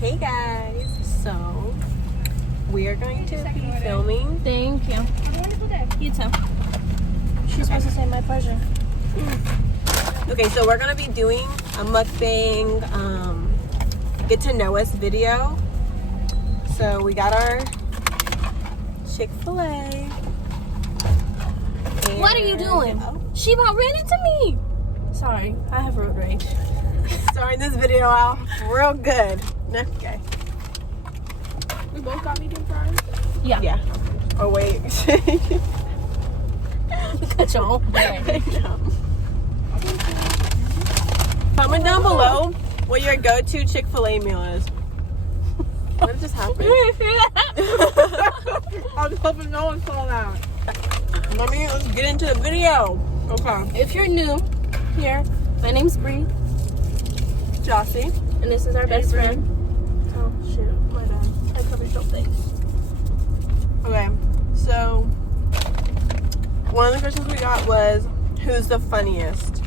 Hey guys, so we are going to be filming. Thank you. You too. She's supposed to say my pleasure. Okay, so we're gonna be doing a mukbang, get to know us video. So we got our Chick-fil-A. What are you doing? She about ran into me. Sorry, I have road rage. Starting this video out real good. Okay. We both got medium fries. Yeah. Yeah. Oh wait. Cut your own way. Comment down below what your go-to Chick-fil-A meal is. What just happened? I was hoping no one saw that. Let's get into the video. Okay. If you're new here, my name's Bree, Jossie. and this is our best Bree. friend. Oh shoot, my bad. I covered your face. Okay, so one of the questions we got was, who's the funniest?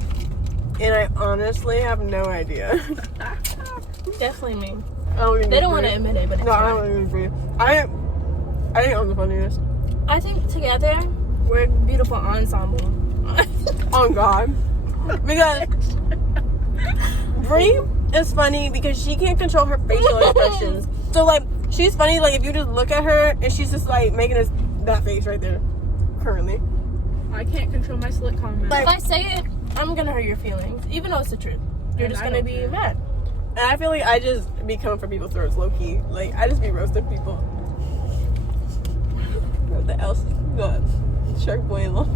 And I honestly have no idea. Definitely me. They don't want to admit it, but it's No, I fine. don't even agree. I think I'm the funniest. I think together we're a beautiful ensemble. Oh God. Because Brie is funny because she can't control her facial expressions. So like, she's funny like if you just look at her and she's just like making that face right there. Currently. I can't control my slick comment. Like- If I say it, I'm gonna hurt your feelings, even though it's the truth. You're And just I gonna don't be care. mad. And I feel like I just be coming for people's throats low key. Like I just be roasting people. What the else? Good. Shark boil.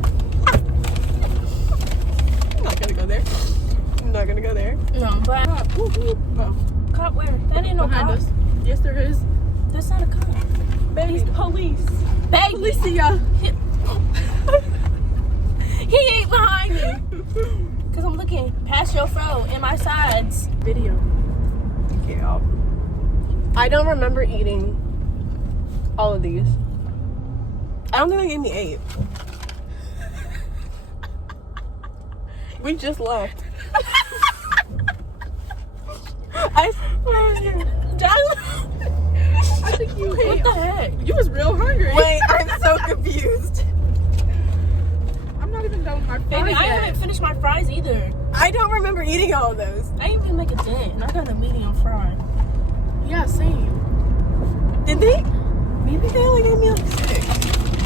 I'm not gonna go there. I'm not gonna go there. No, but Cop. Woo, woo. Oh, cop where? That ain't no Behind cop. us. Yes, there is. That's not a cop. baby. He's police. Baby. Policia. He ain't behind me. Cause I'm looking past your fro and my sides. Video. Yeah. I don't remember eating all of these. I don't think they gave me 8. We just left. I swear to you. I think you What ate. the heck? You was real hungry. Wait, I'm so confused. I'm not even done with my fries Baby, I yet. haven't finished my fries either. I don't remember eating all of those. I didn't even make a dent, and I got a medium fry. Yeah, same. Did they? Maybe they only gave me like 6.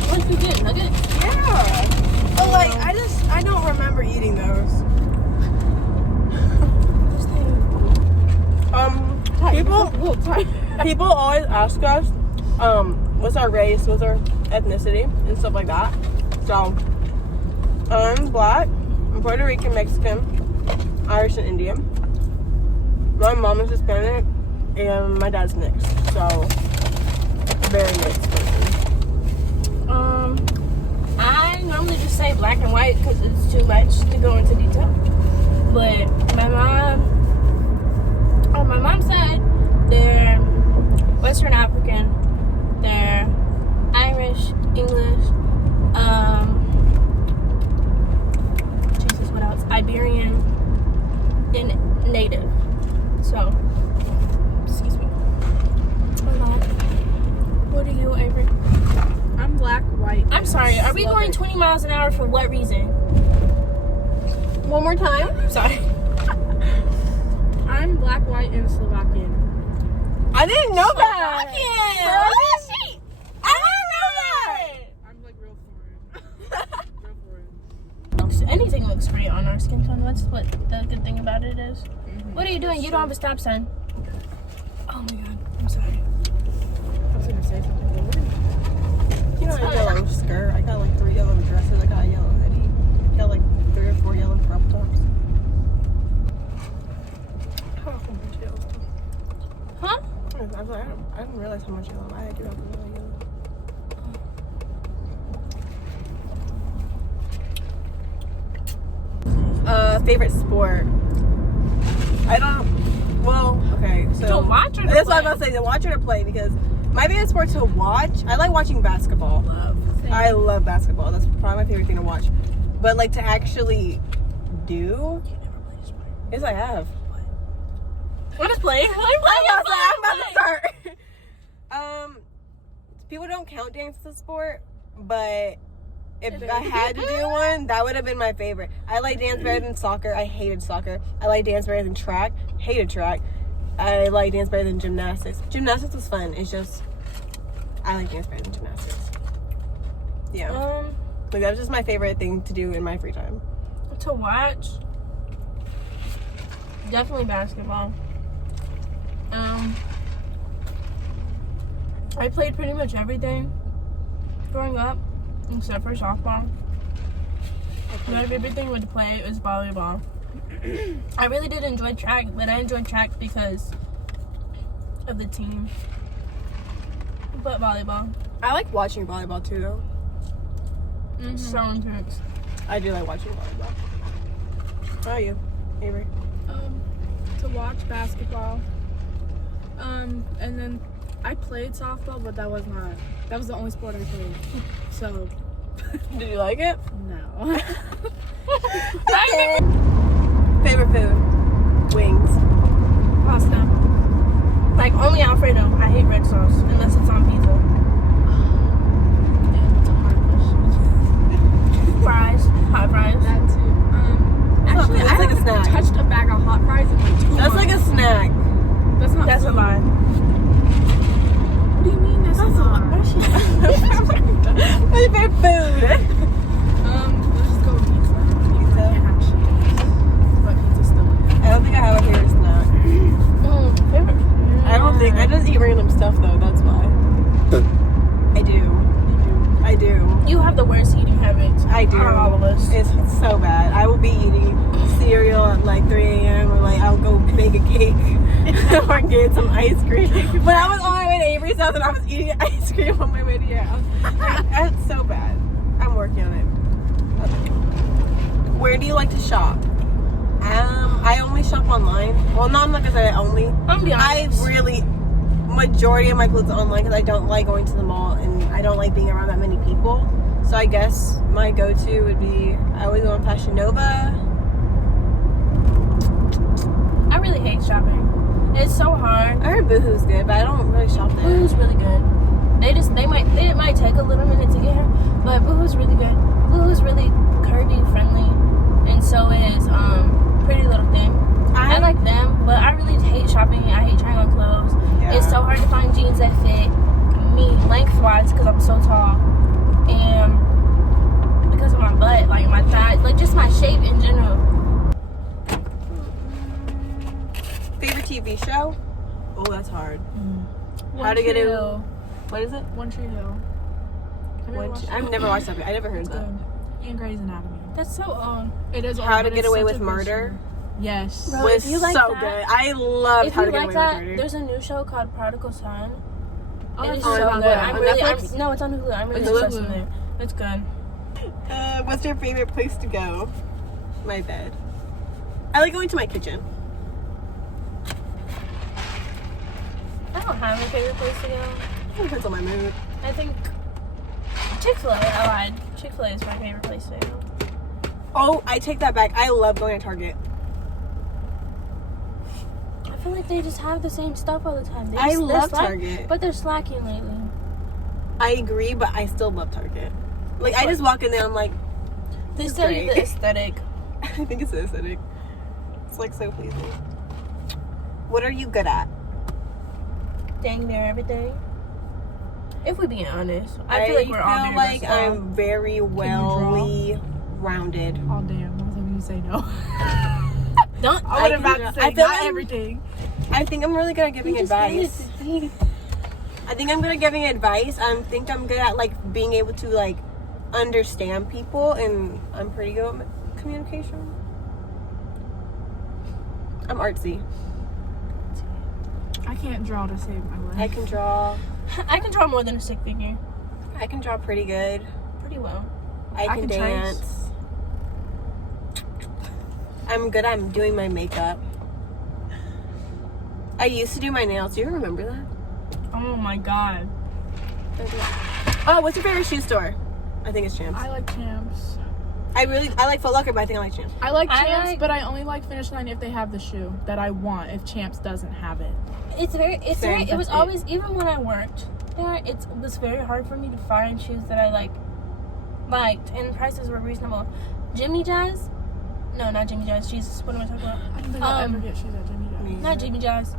What did you get? Nugget? Yeah. But like, I don't remember eating those. People always ask us, what's our race, what's our ethnicity, and stuff like that. So, I'm black, I'm Puerto Rican, Mexican, Irish, and Indian. My mom is Hispanic, and my dad's mixed. So, very mixed person. I normally just say black and white because it's too much to go into detail. But on my mom's side, they're Western African, they're Irish, English, Jesus, what else? Iberian, and Native. So, excuse me. Hold on. What are you, Avery? I'm black, white. I'm sorry, are we Sloven. going 20 miles an hour for what reason? One more time. Sorry. I'm black, white, and Slovakian. I didn't know that. Slovakian. I didn't know that. I'm like real foreign. Real foreign. Anything looks great on our skin tone. That's what the good thing about it is. What are you doing? You don't have a stop sign. Oh my god. I'm sorry. I was gonna say something. But what You know, I got a yellow skirt. I got like 3 yellow dresses. I got a yellow hoodie. I got like 3 or 4 yellow crop tops. Huh? I was like, I didn't realize how much yellow I had. Yellow. Favorite sport? I don't. Well, okay. So To watch or to that's what I play? was about to say. To watch or to play, because my favorite sport to watch. I like watching basketball. I love basketball. That's probably my favorite thing to watch. But like to actually do. Yes, I have. What is playing? I'm about to start. People don't count dance as a sport, but if I had to do one, that would have been my favorite. I like dance better than soccer. I hated soccer. I like dance better than track. Hated track. I like dance better than gymnastics. Gymnastics was fun. It's just I like dance better than gymnastics. Yeah. Like that was just my favorite thing to do in my free time. To watch. Definitely basketball. I played pretty much everything growing up, except for softball. My favorite thing to play was volleyball. I really did enjoy track, but I enjoyed track because of the team. But volleyball. I like watching volleyball too, though. So intense. I do like watching volleyball. How are you, Avery? To watch basketball. And then I played softball, but that was the only sport I played. So, Did you like it? no. Favorite food? Wings. Pasta. Like only Alfredo. I hate red sauce unless it's on pizza. Damn, it's a hard question. Fries. Hot fries. That too. Actually, That's I like a haven't snack. touched a bag of hot fries in like 2 months. That's like a snack. That's not That's a food. lie. What do you mean that's not? My favorite food. Let's just go with pizza. Pizza? I can't have cheese. But pizza's still good. I don't think I have a favorite snack. Favorite. I don't think I just eat random stuff though. That's why. I do. I do. You have the worst eating habits. I do. Out of all of us. It's so bad. I will be eating cereal at like 3 a.m. or like I'll go bake a cake or get some ice cream. When I was on my way to Avery's house and I was eating ice cream on my way to your house. Like, that's so bad. I'm working on it. Where do you like to shop? I only shop online. Well, no, I'm not gonna say I only. I'm be honest. I really majority of my clothes are online because I don't like going to the mall and I don't like being around that many people. So I guess my go-to would be I always go on Fashion Nova. I really hate shopping. It's so hard. I heard Boohoo's good, but I don't really shop there. Boohoo's really good. It might take a little minute to get here, but Boohoo's really good. Boohoo's really curvy friendly, and so is Pretty Little Thing. I like them, but I really hate shopping. I hate trying on clothes. Yeah. It's so hard to find jeans that fit me lengthwise because I'm so tall, and because of my butt, like my thighs, like just my shape in general. Favorite TV show? Oh, that's hard. How One to Get Tree It? Hill. What is it? One Tree Hill. Have you ever watched I've it? never watched that. I never heard It's of that. good. And Grey's Anatomy. That's so It is. How old, to but Get it's Away such with a good Murder? show. Yes. Bro, Was if you like so that- good. I love If How you to Get like Away that, with Murder. there's a new show called Prodigal Son. Oh, It is that's on so about good. that. I'm On really, Netflix? no, it's on Hulu. I'm really It's obsessed Hulu. with it. It's good. What's your favorite place to go? My bed. I like going to my kitchen. I don't have a favorite place to go. It depends on my mood. I think Chick-fil-A. I lied. Chick-fil-A is my favorite place to go. Oh, I take that back. I love going to Target. I feel like they just have the same stuff all the time. I love Target. But they're slacking lately. I agree, but I still love Target. Like, I just walk in there, I'm like, They is sell you great. the aesthetic. I think it's the aesthetic. It's like so pleasing. What are you good at? Dang near everything. If we're being honest, I feel like we're all very like versatile. I'm very draw? well rounded. Oh damn! I was hoping you say no. Don't. I would have about to say I feel not like- everything. I think I'm really good at giving You just advice. hated me. I think I'm good at giving advice. I think I'm good at like being able to like understand people, and I'm pretty good at communication. I'm artsy. I can't draw to save my life. I can draw. I can draw more than a stick figure. I can draw pretty good. Pretty well. I can can trace. dance. I'm good at doing my makeup. I used to do my nails. Do you remember that? Oh my god. Oh, what's your favorite shoe store? I think it's Champs. I like Champs. I like Foot Locker, but I think I like Champs. I like Champs, but I only like Finish Line if they have the shoe that I want. If Champs doesn't have it, it was always, even when I worked there, it was very hard for me to find shoes that I liked, and prices were reasonable. Jimmy Jazz? No, not Jimmy Jazz. Jesus, what am I talking about? I don't think I'll ever get shoes at Jimmy Jazz. Not Jimmy Jazz.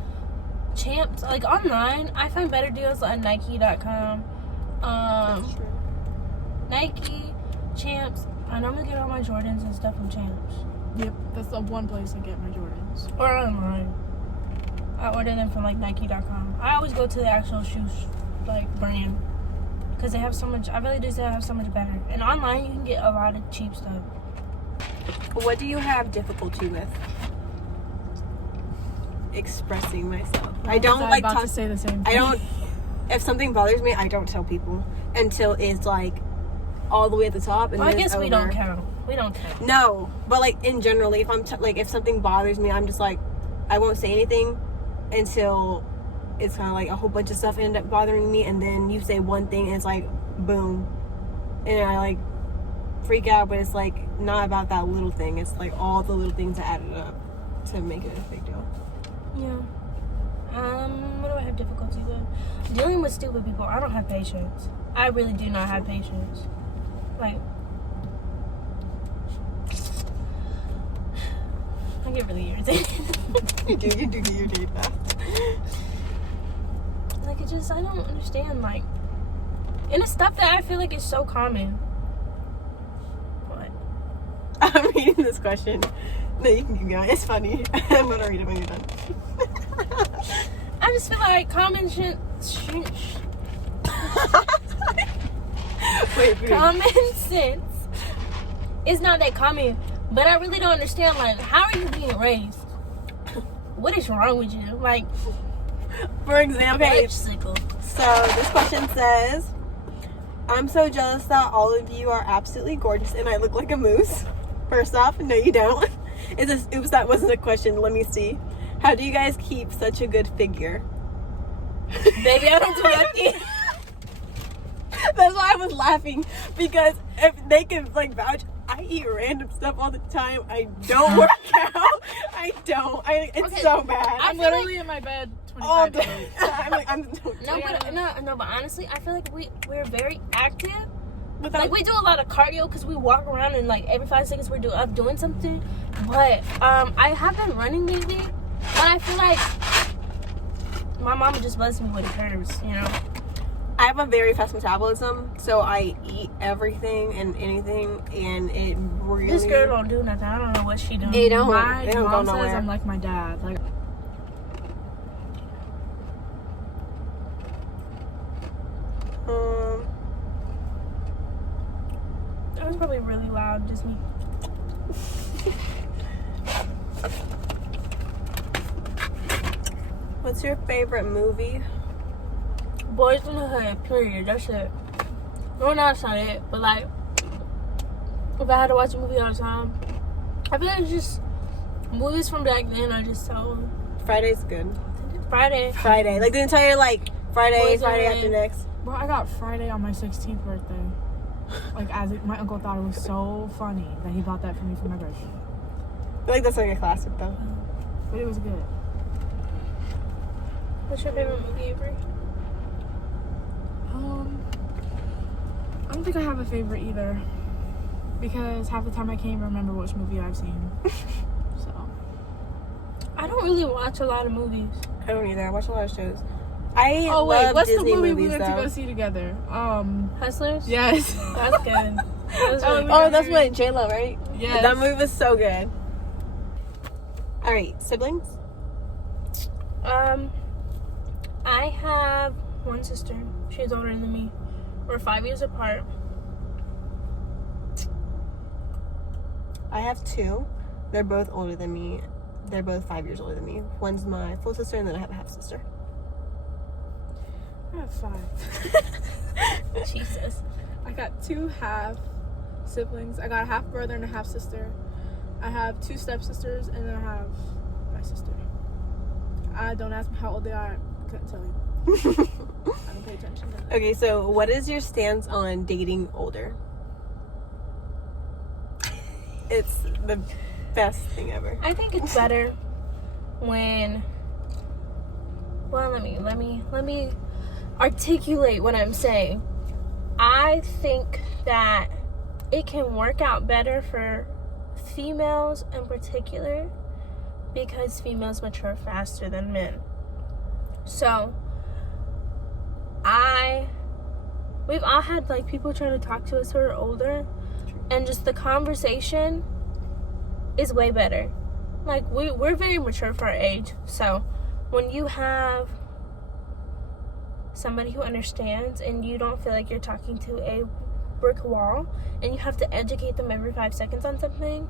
Champs, like online, I find better deals on Nike.com. That's true. Nike, Champs. I normally get all my Jordans and stuff from Champs. Yep, that's the one place I get my Jordans. Or online. I order them from like Nike.com. I always go to the actual shoes like brand because they have so much. I really do say they have so much better. And online, you can get a lot of cheap stuff. What do you have difficulty with? Expressing myself. I don't like to say the same thing. I don't. If something bothers me, I don't tell people until it's like all the way at the top. And well, I guess we don't count. We don't count. No, but like in generally, if I'm if something bothers me, I'm just like, I won't say anything until it's kind of like a whole bunch of stuff end up bothering me, and then you say one thing and it's like boom, and I like freak out. But it's like not about that little thing. It's like all the little things that added up to make it a big deal. Yeah. What do I have difficulty with? Dealing with stupid people. I don't have patience. I really do not have patience. Like, I get really irritated. You do get irritated fast. Like, I don't understand, like, and it's stuff that I feel like is so common. What? I'm reading this question. No, you can keep going. It's funny. I'm gonna read it when you're done. I just feel like common sense. Wait. Common sense is not that common, but I really don't understand. Like, how are you being raised? What is wrong with you? Like, for example, bicycle. So this question says, "I'm so jealous that all of you are absolutely gorgeous, and I look like a moose." First off, no, you don't. Oops, that wasn't a question. Let me see. How do you guys keep such a good figure? Baby, I don't do nothing. That's why I was laughing, because if they can like vouch, I eat random stuff all the time. I don't work out. It's so bad. I'm literally in my bed 25 days. No, but honestly, I feel like we're very active. But like, we do a lot of cardio because we walk around and like every 5 seconds we're doing something. But I have been running lately, and I feel like my mama just blessed me with curves, you know. I have a very fast metabolism, so I eat everything and anything, and it really. This girl don't do nothing. I don't know what she doing. They don't My go mom nowhere. says I'm like my dad. Like, that was probably really loud, just me. What's your favorite movie? Boys in the Hood, period. That's it. No, that's not it. But like, if I had to watch a movie all the time, I feel like just movies from back then are just so. Friday's good. Friday. Like the entire Friday Boys after Hood. next. bro, I got Friday on my 16th birthday. Like, my uncle thought it was so funny that he bought that for me for my birthday. I feel like that's like a classic though. But it was good. What's your favorite movie, Avery? I don't think I have a favorite either, because half the time I can't even remember which movie I've seen. So I don't really watch a lot of movies. I don't either. I watch a lot of shows. I oh wait, love what's Disney the movie movies, we went though. to go see together? Hustlers? Yes. That's good. That was really Oh, that's what J-Lo, right? Yes. That movie was so good. All right, siblings. I have one sister. She's older than me. We're 5 years apart. I have two. They're both older than me. They're both 5 years older than me. One's my full sister, and then I have a half sister. I have 5. Jesus. I got 2 half siblings. I got a half brother and a half sister. I have 2 stepsisters, and then I have my sister. Don't ask me how old they are. I couldn't tell you. I don't pay attention to that. Okay, so what is your stance on dating older? it's the best thing ever. I think it's better when. Well, let me articulate what I'm saying. I think that it can work out better for females in particular because females mature faster than men. So, we've all had like people trying to talk to us who are older, and just the conversation is way better. Like we're very mature for our age, so when you have somebody who understands and you don't feel like you're talking to a brick wall and you have to educate them every 5 seconds on something,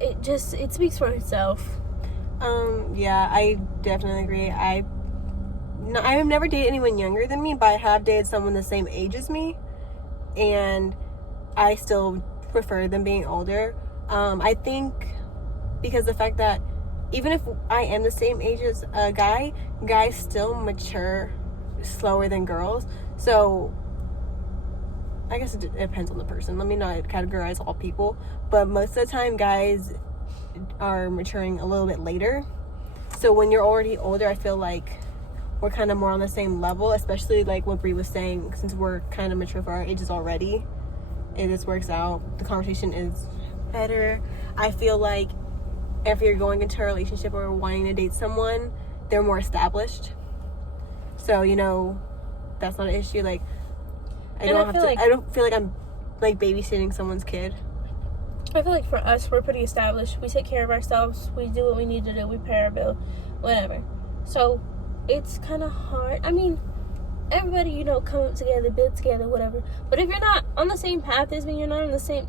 it speaks for itself. Yeah, I definitely agree. I have never dated anyone younger than me, but I have dated someone the same age as me, and I still prefer them being older. I think because the fact that even if I am the same age as a guy, guys still mature slower than girls. So I guess it depends on the person. Let me not categorize all people, but most of the time guys are maturing a little bit later. So when you're already older, I feel like we're kind of more on the same level, especially like what Brie was saying, since we're kind of mature for our ages already. It just works out. The conversation is better. I feel like if you're going into a relationship or wanting to date someone, they're more established. So, you know, that's not an issue. Like, I don't feel like I'm like babysitting someone's kid. I feel like for us, we're pretty established. We take care of ourselves. We do what we need to do. We pay our bill, whatever. So it's kind of hard. I mean, everybody, you know, come up together, build together, whatever. But if you're not on the same path as me, you're not on the same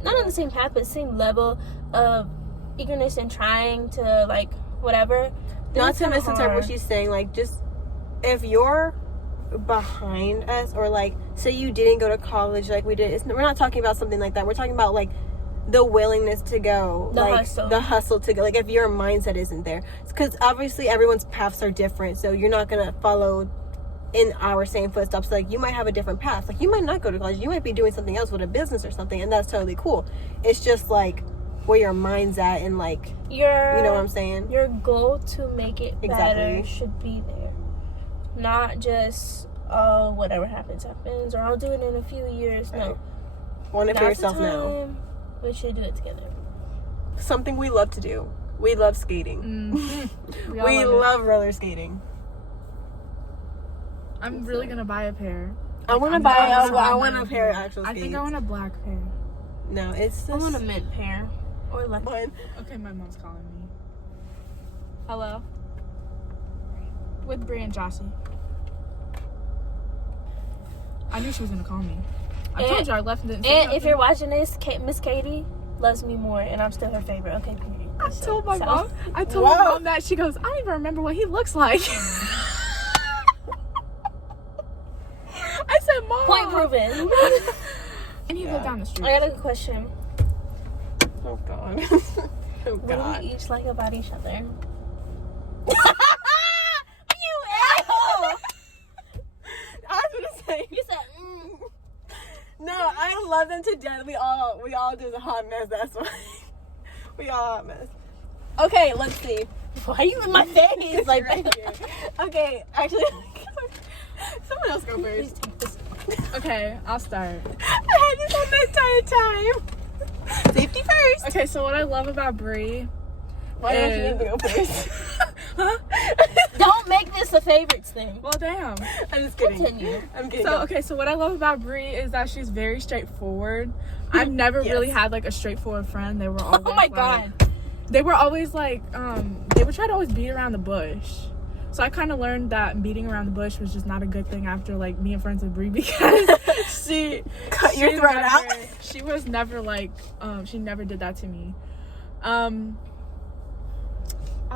path, but same level of eagerness and trying to, like, whatever. Not to misinterpret what she's saying. Like, just if you're behind us, or like, say you didn't go to college like we did, we're not talking about something like that. We're talking about like the willingness to go, the hustle to go. Like, if your mindset isn't there, because obviously everyone's paths are different, so you're not gonna follow in our same footsteps. Like, you might have a different path. Like, you might not go to college, you might be doing something else with a business or something, and that's totally cool. It's just like where your mind's at, and like you know what I'm saying, your goal to make it better should be there, not just whatever happens, or I'll do it in a few years. Right. No, want it for yourself now. We should do it together. Something we love to do. We love skating. Mm-hmm. we love roller skating. I'm really gonna buy a pair. I want to buy I want a pair of actual skates. I think I want a black pair. No, it's just... I want a mint pair. Or like one. Okay, my mom's calling me. Hello? With Brie and Jossie. I knew she was gonna call me. I told you I left and didn't say nothing. If you're watching this, Miss Katie loves me more, and I'm still her favorite. Okay, period. I told my mom that. She goes, I don't even remember what he looks like. I said, Mom. Point proven. And he lived down the street. I got a question. Oh, God. Oh, God. What do we each like about each other? You asshole! I was gonna say. You said, No, I love them to death. We all do a hot mess. That's why. We all hot mess. Okay, let's see. Why are you in my face like right that? Here. Okay, actually, someone else go first. Okay, I'll start. I had this on the entire time. Safety first. Okay, so what I love about Brie. Why don't you need to go first? Huh? Don't make this a favorites thing. Well, damn. I'm just kidding. Continue. I'm kidding. So what I love about Brie is that she's very straightforward. I've never really had like a straightforward friend. They were always oh my God. They were always like, they would try to always beat around the bush. So I kind of learned that beating around the bush was just not a good thing after like being friends with Brie, because she cut your throat out. She was never like, she never did that to me. I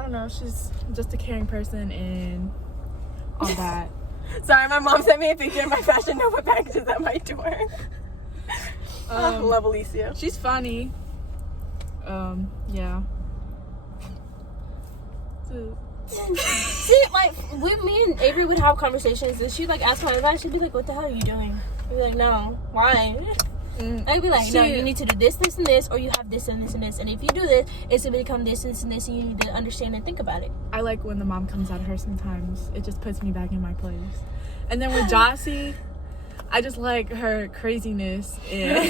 don't know, she's just a caring person and all that. Sorry, my mom sent me a picture of my Fashion Nova packages at my door. Love Alicia. She's funny. Yeah. See, like, when me and Avery would have conversations, and she'd like ask my advice, she'd be like, what the hell are you doing? I'd be like, no, why? I'd be like, no, you need to do this, this, and this, or you have this and this and this. And if you do this, it's going to become this, and this, and you need to understand and think about it. I like when the mom comes out of her sometimes. It just puts me back in my place. And then with Jossie, I just like her craziness. And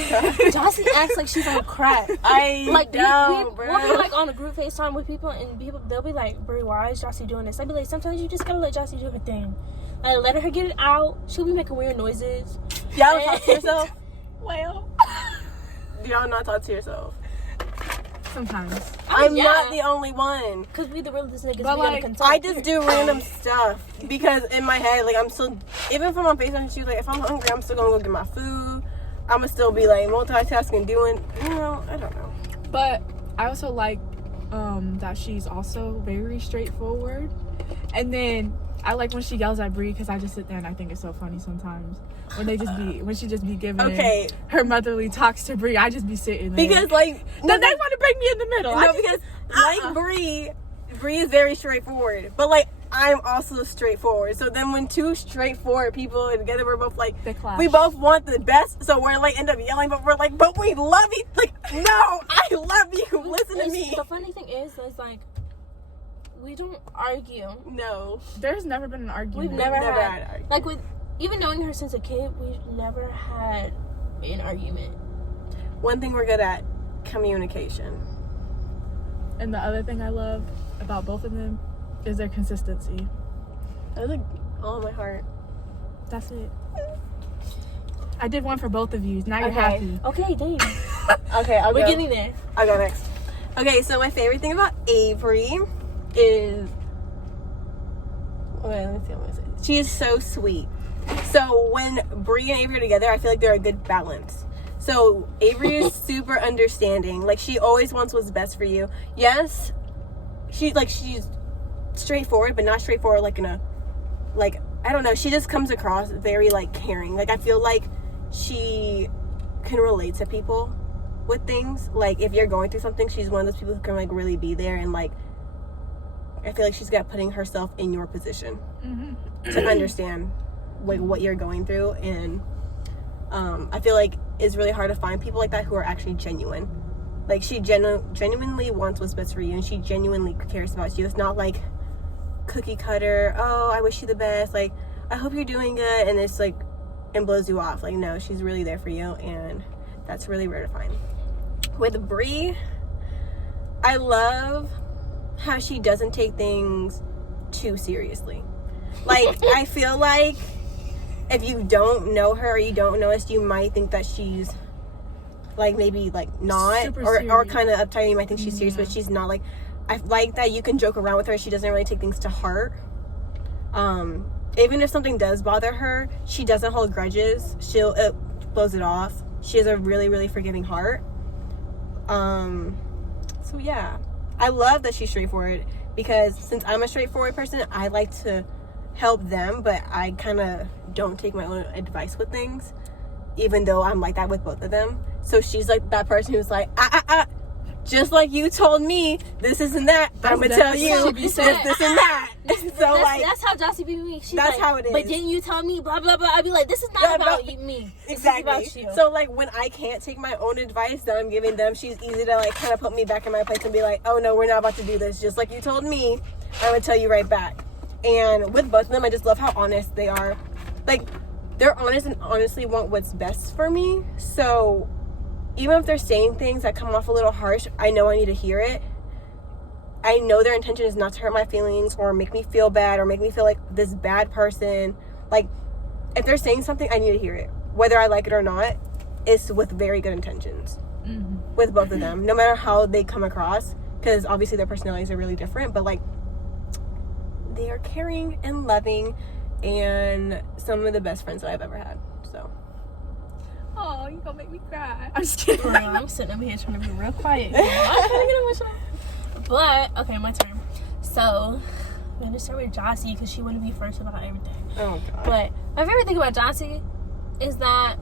Jossie acts like she's on crack. We'll be like on a group FaceTime with people, and they'll be like, Brie, why is Jossie doing this? I'd be like, sometimes you just gotta let Jossie do her thing. Like, let her get it out. She'll be making weird noises. Y'all talk to yourself? well, Do y'all not talk to yourself? sometimes. I'm not the only one. Because we the realest niggas, But, we gotta like, consult. I just do random stuff because in my head, like, I'm still, even if I'm on FaceTime, she's like, if I'm hungry, I'm still gonna go get my food. I'm gonna still be like multitasking, doing, I don't know. But I also like that she's also very straightforward. And then I like when she yells at Brie because I just sit there and I think it's so funny sometimes when she just be giving her motherly talks to Brie. I just be sitting there Because like then they want to bring me in the middle. No, because like Brie is very straightforward, but like I'm also straightforward. So then when two straightforward people are together, we're both like, they clash. we both want the best. So we're like end up yelling, but we're like, but we love you. Like, no, I love you. Listen to me. The funny thing is like, we don't argue. No, There's never been an argument. We've never had argument. like with even knowing her since a kid, we've never had an argument. One thing we're good at, communication. And the other thing I love about both of them is their consistency. That's like all my heart. That's it. I did one for both of you. Now you're happy. Okay, Dave. Okay, We're getting there. I'll go next. Okay, so my favorite thing about Avery is, let me see what I'm gonna say. She is so sweet. So when Brie and Avery are together, I feel like they're a good balance. So Avery is super understanding. Like, she always wants what's best for you. Yes, she's straightforward, but not straightforward like in a, like, I don't know. She just comes across very like caring. Like, I feel like she can relate to people with things. Like, if you're going through something, she's one of those people who can like really be there, and like I feel like she's got putting herself in your position to understand like what you're going through. And I feel like it's really hard to find people like that who are actually genuine. Like, she genuinely wants what's best for you, and she genuinely cares about you. It's not like cookie cutter, oh, I wish you the best, like, I hope you're doing good, and it's like, and blows you off. Like, no, she's really there for you, and that's really rare to find. With Brie, I love how she doesn't take things too seriously. Like, I feel like if you don't know her or you don't know us, you might think that she's like maybe like not or kind of uptight. You might think she's serious, but she's not. Like, I like that you can joke around with her. She doesn't really take things to heart. Even if something does bother her, she doesn't hold grudges. She'll blows it off. She has a really, really forgiving heart. So yeah, I love that she's straightforward, because since I'm a straightforward person, I like to help them, but I kind of don't take my own advice with things, even though I'm like that with both of them. So she's like that person who's like, just like you told me this isn't that, but I'm gonna tell you this and that. That's how Jossie be with me. She's that's like, how it is. But didn't you tell me blah blah blah? I'd be like, this is not about me. Exactly. This is about you. So like, when I can't take my own advice that I'm giving them, she's easy to like kind of put me back in my place and be like, oh no, we're not about to do this. Just like you told me, I'm gonna tell you right back. And with both of them, I just love how honest they are. Like, they're honest and honestly want what's best for me. So even if they're saying things that come off a little harsh, I know I need to hear it. I know their intention is not to hurt my feelings or make me feel bad or make me feel like this bad person. Like, if they're saying something, I need to hear it. Whether I like it or not, it's with very good intentions. With both of them. No matter how they come across. Because obviously their personalities are really different. But, like, they are caring and loving and some of the best friends that I've ever had. So. Oh, you gonna make me cry. I'm just kidding. I'm sitting over here trying to be real quiet. I'm gonna get emotional. But, okay, my turn. So, I'm gonna start with Jossie because she wouldn't be first about everything. Oh, God. But my favorite thing about Jossie is that,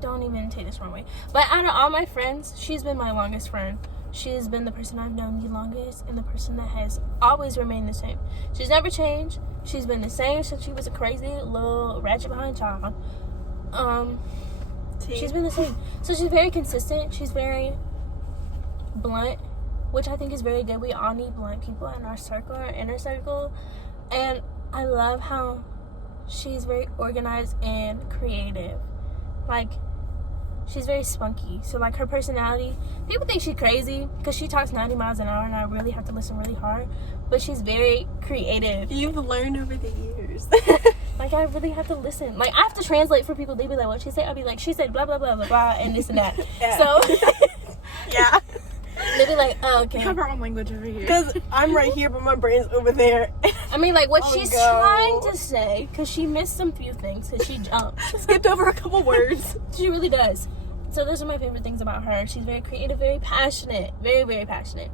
don't even take this wrong way, but out of all my friends, she's been my longest friend. She's been the person I've known the longest and the person that has always remained the same. She's never changed. She's been the same since she was a crazy little ratchet behind child. She's been the same. So she's very consistent. She's very blunt, which I think is very good. We all need blunt people in our circle, our inner circle. And I love how she's very organized and creative. Like, she's very spunky. So, like, her personality, people think she's crazy because she talks 90 miles an hour and I really have to listen really hard. But she's very creative. You've learned over the years. Like, I really have to listen. Like, I have to translate for people. They be like, what she say? I'll be like, she said blah, blah, blah, blah, blah, and this and that. Yeah. So, yeah. they be like, oh, okay. We have our own language over here. Because I'm right here, but my brain's over there. I mean, like, what Oh, she's go. trying to say, because she missed some few things, because she jumped. Skipped over a couple words. She really does. So those are my favorite things about her. She's very creative, very passionate. Very, very passionate.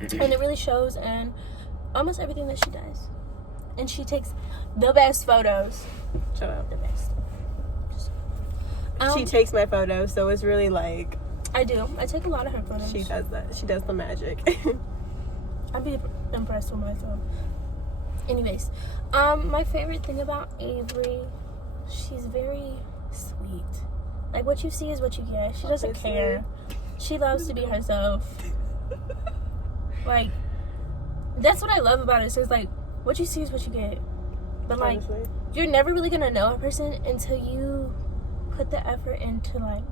And it really shows in almost everything that she does. And she takes the best photos. Shut up. The best. She takes my photos, so it's really like... I do. I take a lot of her photos. She does that. She does the magic. I'd be impressed with myself. Anyways, my favorite thing about Avery, she's very sweet. Like, what you see is what you get. She doesn't care. She loves to be herself. Like, that's what I love about it. So it's like, what you see is what you get. But, like, Honestly. you're never really going to know a person until you put the effort into, like,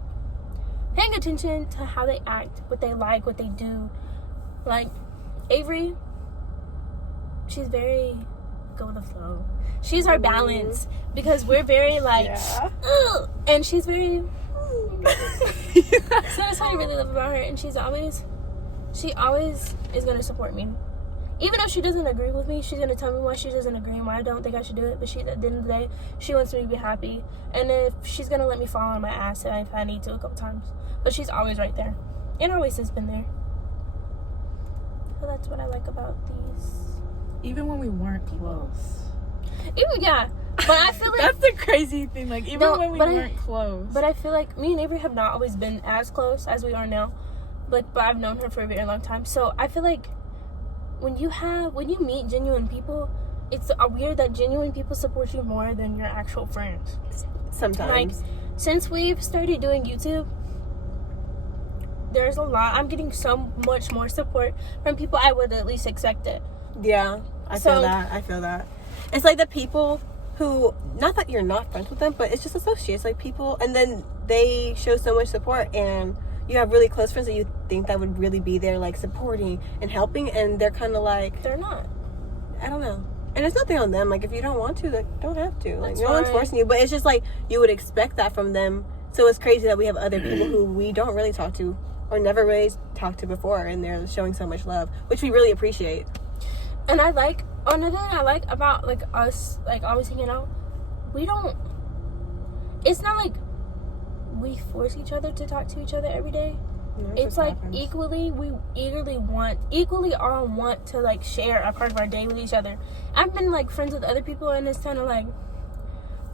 paying attention to how they act, what they like, what they do. Like, Avery, she's very go with the flow. She's our balance because we're very like, ugh, and she's very. So that's what I really love about her, and she always is gonna support me, even if she doesn't agree with me. She's gonna tell me why she doesn't agree and why I don't think I should do it. But at the end of the day, she wants me to be happy, and if she's gonna let me fall on my ass if I need to a couple times, but she's always right there, and always has been there. So that's what I like about these. Even when we weren't close. Even, yeah. But I feel like... That's the crazy thing. Like, even when we weren't close. But I feel like me and Avery have not always been as close as we are now. Like, but I've known her for a very long time. So I feel like when you meet genuine people, it's weird that genuine people support you more than your actual friends. Sometimes. Like, since we've started doing YouTube, there's a lot. I'm getting so much more support from people I would at least expect it. Yeah, I feel that. It's like the people who, not that you're not friends with them, but it's just associates, like people, and then they show so much support, and you have really close friends that you think that would really be there, like, supporting and helping, and they're kind of like... They're not. I don't know. And it's nothing on them. Like, if you don't want to, like, don't have to. Like, That's no one's fine. forcing you, but it's just like, you would expect that from them. So it's crazy that we have other people who we don't really talk to, or never really talked to before, and they're showing so much love, which we really appreciate. And another thing I like about, like, us, like, always hanging out, it's not like we force each other to talk to each other every day. No, It's like equally all want to, like, share a part of our day with each other. I've been, like, friends with other people, and it's kind of like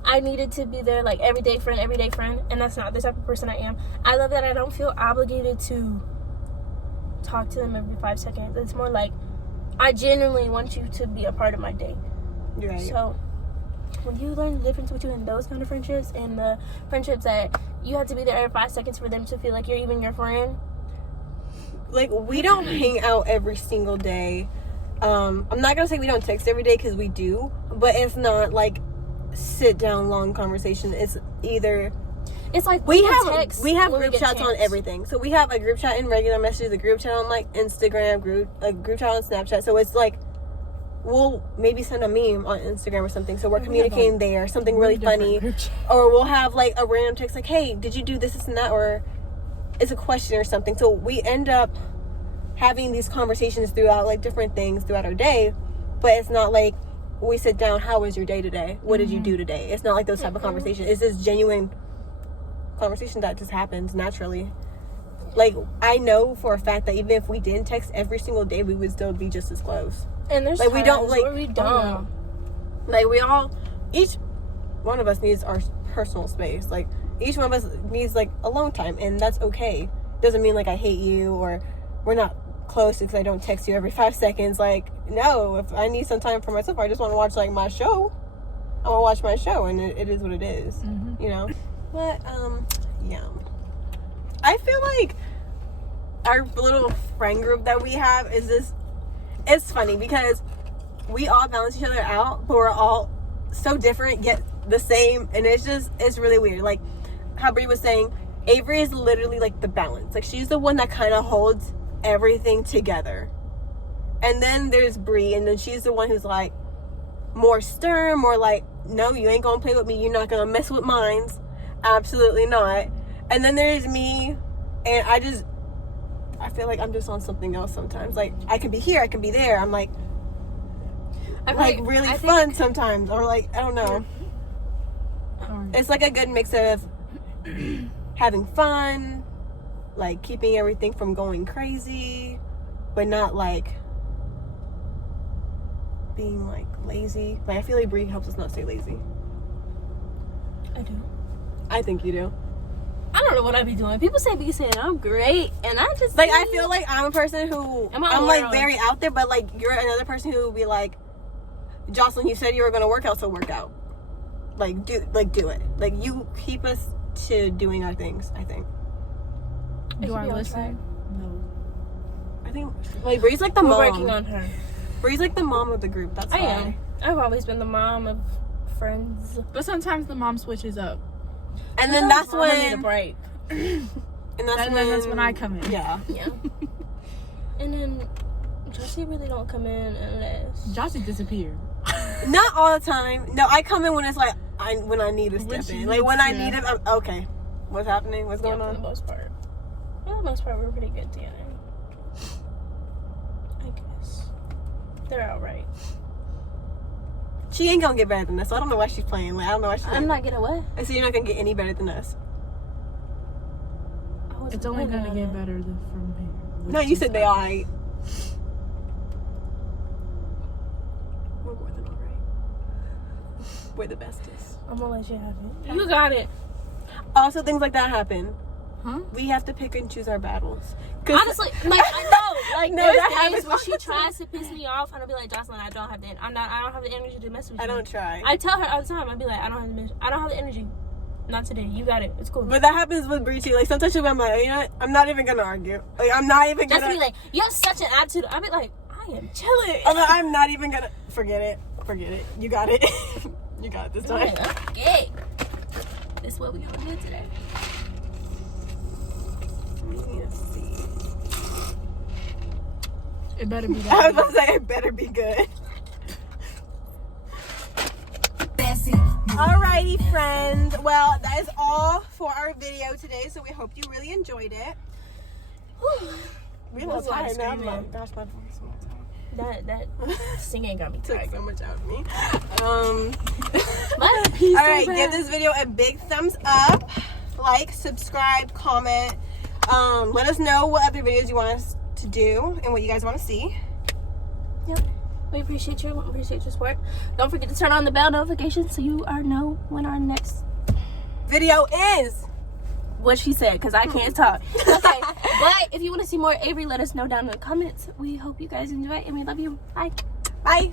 I needed to be their, like, everyday friend, and that's not the type of person I am. I love that I don't feel obligated to talk to them every 5 seconds. It's more like I genuinely want you to be a part of my day. Right. So when you learn the difference between those kind of friendships and the friendships that you have to be there every 5 seconds for them to feel like you're even your friend. Like, we don't hang out every single day. I'm not gonna say we don't text every day, because we do, but it's not like sit down long conversation. It's either It's like we have when group get chats on chance. everything. So we have a group chat in regular messages, a group chat on, like, Instagram, group chat on Snapchat. So it's like we'll maybe send a meme on Instagram or something, so we're communicating there, something really funny, or we'll have, like, a random text like, hey, did you do this and that, or it's a question or something. So we end up having these conversations throughout, like, different things throughout our day, but it's not like we sit down, how was your day today, what did you do today? It's not like those type of conversations. It's this genuine conversation that just happens naturally. Like, I know for a fact that even if we didn't text every single day, we would still be just as close. And there's Like, we don't, times like, where we don't. Like, each one of us needs our personal space. Like, each one of us needs, like, alone time, and that's okay. Doesn't mean, like, I hate you or we're not close because I don't text you every 5 seconds. Like, no, if I need some time for myself, I just want to watch, like, my show. I want to watch my show, and it is what it is, you know? But yeah. I feel like our little friend group that we have is this. It's funny because we all balance each other out, but we're all so different yet the same, and it's really weird. Like how Brie was saying, Avery is literally like the balance. Like she's the one that kind of holds everything together. And then there's Brie, and then she's the one who's like more stern, more like, no, you ain't gonna play with me, you're not gonna mess with mines. Absolutely not. And then there's me, and I feel like I'm just on something else sometimes. Like I can be here, I can be there. I'm like really fun sometimes, or like I don't know. It's like a good mix of having fun, like keeping everything from going crazy, but not like being like lazy. Like I feel like Brie helps us not stay lazy. I do. I think you do. I don't know what I be doing. People be saying I'm great, and I just like I feel like I'm a person who I'm like very out there, but like you're another person who will be like, Jocelyn, you said you were gonna work out, so work out. Like do it. Like you keep us to doing our things. I think. Do I listen? No. I think like Brie's like the We're mom. working on her. Brie's like the mom of the group. That's why. I am. I've always been the mom of friends. But sometimes the mom switches up. And then that's I need a when. break. And that's when I come in. Yeah. Yeah. And then Josie really don't come in unless Josie disappeared. Not all the time. No, I come in when it's like when I need to step in. Like when I need it. Okay. What's happening? What's going on? For the most part. For the most part, we're pretty good together. I guess. They're alright. She ain't gonna get better than us, so I don't know why she's playing. Like I don't know why she's. I'm not gonna what? I said you're not gonna get any better than us. It's only gonna get better from here. No, you said they alright. We're more than alright. We're the bestest. I'm gonna let you have it. You got it. Also, things like that happen. Huh? We have to pick and choose our battles. Honestly, like I know, like No, there's that days happens where all she the tries to piss me off, and I'll be like, Jocelyn, I don't have the energy to mess with you. I don't try. I tell her all the time. I'll be like, I don't have the energy. Not today. You got it. It's cool. But that happens with Brie too. Like sometimes she'll be like, you know what? I'm not even gonna argue. Like I'm not even Just gonna. be like, you have such an attitude. I'll be like, I am chilling. I'm not even gonna. Forget it. You got it. You got it this time. Okay. This is what we gonna do today. Let's see. It better be I was that. about to say it better be good. Alrighty, friends. Well, that is all for our video today. So we hope you really enjoyed it. We're not tired now. Gosh, my voice is not tired. That singing got me Took tired. so much out of me. Peace. Alright, give this video a big thumbs up. Like, subscribe, comment. Let us know what other videos you want us to do and what you guys want to see. Yep. We appreciate you. We appreciate your support. Don't forget to turn on the bell notification so you know when our next video is. What she said, because I can't talk. Okay. But if you want to see more Avery, let us know down in the comments. We hope you guys enjoy it, and we love you. Bye. Bye.